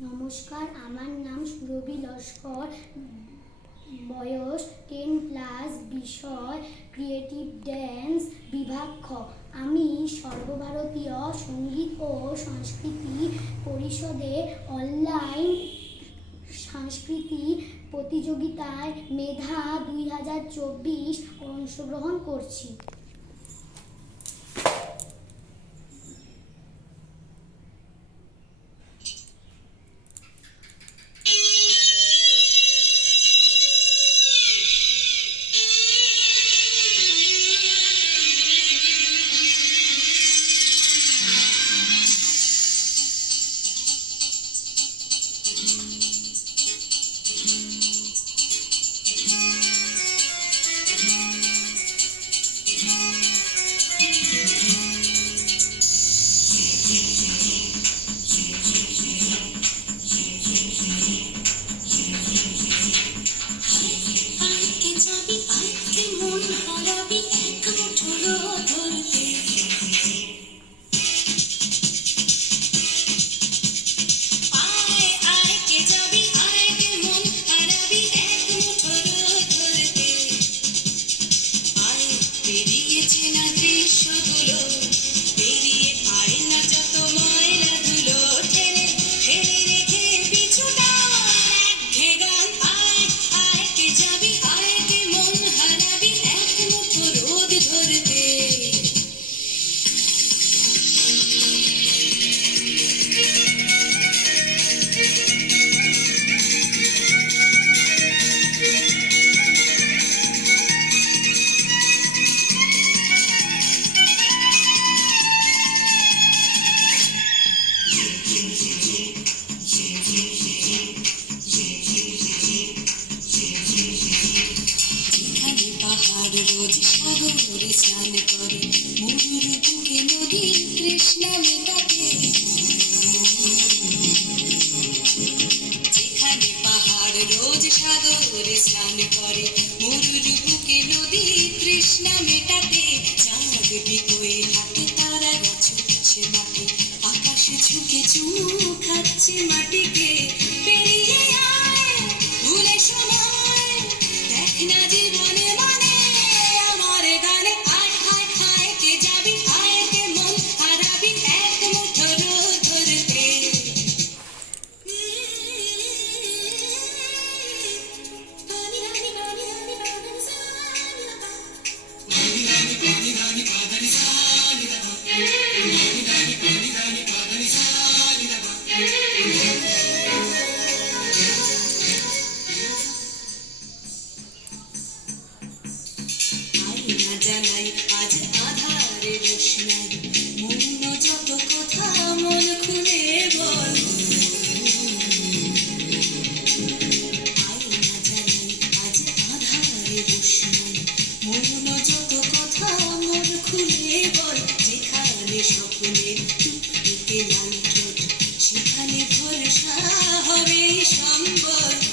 নমস্কার, আমার নাম সুরভি লস্কর, বয়স 10+, বিষয় ক্রিয়েটিভ ড্যান্স, বিভাগ খ। আমি সর্বভারতীয় সঙ্গীত ও সংস্কৃতি পরিষদে অনলাইন সাংস্কৃতিক প্রতিযোগিতায় মেধা 2024 অংশগ্রহণ করছি। রোজ সাগরে স্নান করে মরুর বুকে নদী তৃষ্ণা মেটাতে, যেখানে পাহাড় রোজ সাগরে স্নান করে মরুর বুকে নদী তৃষ্ণা মেটাতে, চাঁদ বিকোয়ে হাঁটে তারা গেছে সে মাটি, আকাশে ঝুঁকে চুমু খাচ্ছে মাটিকে, পেরিয়ে আয় ভুলে সময়, দেখ না জীবনে মানে আমার গানে, আয় হায় হায় কে যাবি, আয় কে মন হারাবি এক মুঠো রোদ ধরতে। আয়না জানাই আজ আধারে রোশনাই, মৌন যত কথা মন খুলে বল। আয়না জানাই আজ আধারে রোশনাই, মৌন যত কথা মন খুলে বল, যেখানে স্বপ্নের টুকটুকে লাল ঠোঁট সেখানে ভরসা হবে সম্বল।